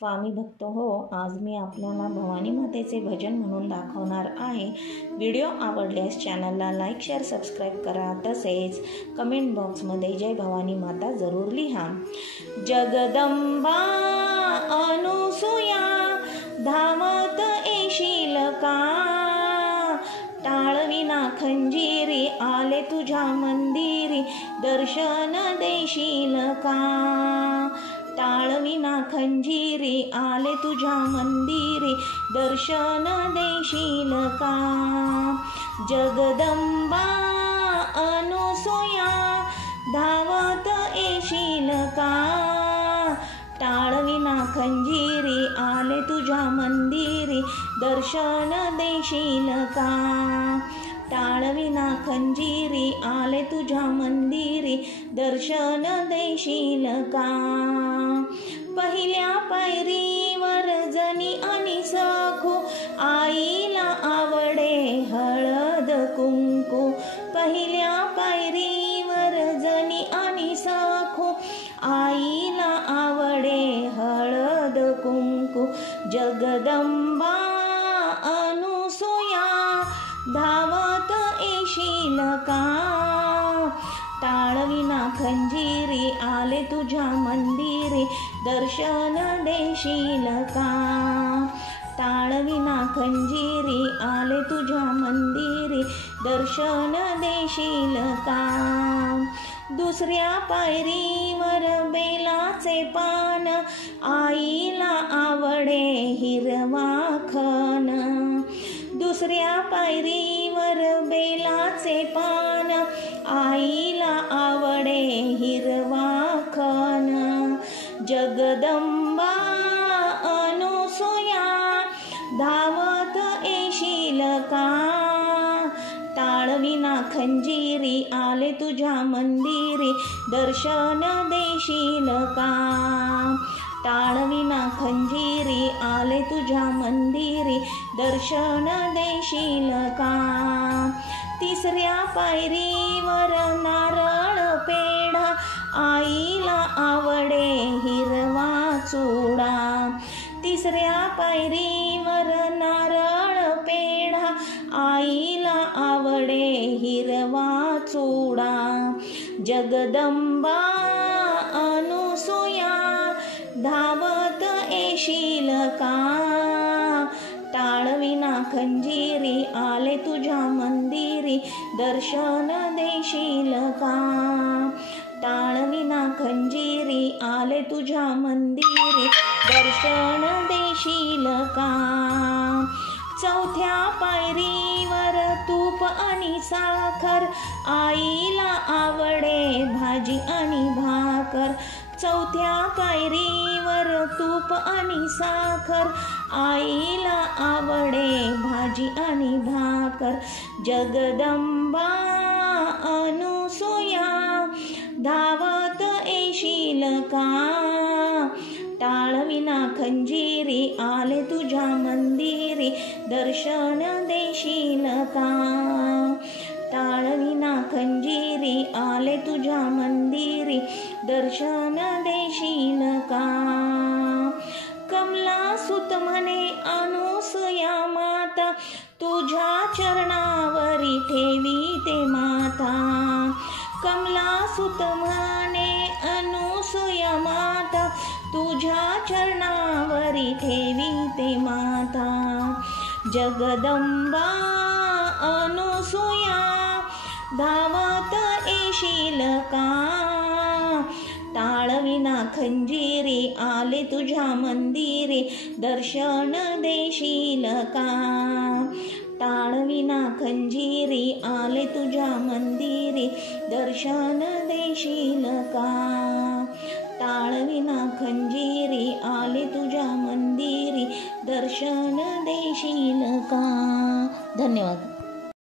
स्वामी भक्त हो, आज मी आपल्याला भवानी मातेचे भजन म्हणून दाखवणार आहे। व्हिडिओ आवडल्यास चॅनलला लाईक, शेअर, सबस्क्राईब करा। तसेच कमेंट बॉक्समध्ये जय भवानी माता जरूर लिहा। जगदंबा अनुसूया धावत येशील का, टाळविना खंजीरी आले तुझ्या मंदिरी, दर्शन देशील का। टाळविना खंजीरी आले तुझ्या मंदिरी, दर्शन देशील का। जगदंबा अनुसूया धावत येशील का, टाळविना खंजीरी आले तुझ्या मंदिरी, दर्शन देशील का। टाळविना खंजीरी आले तुझ्या मंदिरी, दर्शन देशील का। पहिल्या पायरीवर जनी आणि सखू, आईला आवडे हळद कुंकू। पहिल्या पायरीवर जनी आणि सखू, आईला आवडे हळद कुंकू। जगदंबा अनुसूया धावत येशील का, टाळविना खंजीरी आले तुझ्या मंदिरी, दर्शन देशील का। टाळविना खंजीरी आले तुझ्या मंदिरी, दर्शन देशील का। दुसऱ्या पायरीवर बेलाचे पान, आईला आवडे हिरवा खण। दुसऱ्या पायरीवर बेलाचे पान, आईला आवडे हिरवा खण। जगदंबा अनुसूया धावत येशील का, टाळविना खंजीरी आले तुझ्या मंदिरी, दर्शन देशील का। टाळविना खंजीरी आले तुझ्या मंदिरी, दर्शन देशील का। तिसऱ्या पायरीवर नारळ पेढा, आईला आवडे हिरवा चुडा। तिसऱ्या पायरीवर नारळ पेढा, आईला आवडे हिरवा चुडा। जगदंबा अनुसूया धावत येशील का, टाळविना खंजीरी आले तुझ्या मंदिरी, दर्शन देशील का। टाळविना खंजीरी आले तुझ्या मंदिरी, दर्शन देशील का। चौथ्या पायरीवर तूप आणि साखर, आईला आवडे भाजी आणि भाकर। चौथ्या पायरीवर तूप आणि साखर, आईला आवडे भाजी आणि भाकर। जगदंबा अनुसूया धावत येशील का, टाळविना खंजीरी आले तुझ्या मंदिरी, दर्शन देशील का। टाळविना खंजीरी आले तुझ्या मंदिरी, दर्शन देशील का। कमला सुत म्हणे अनुसूया माता, तुझ्या चरणावरी ठेवीते माथा। कमला सुत म्हणे अनुसूया माता, तुझ्या चरणावरी ठेवीते माथा। जगदंबा अनुसूया धावत येशील का, टाळविना खंजीरी आले तुझ्या मंदिरी, दर्शन देशील का। टाळविना खंजीरी आले तुझ्या मंदिरी, दर्शन देशील का। टाळविना खंजीरी आले तुझ्या मंदिरी, दर्शन देशील का। धन्यवाद।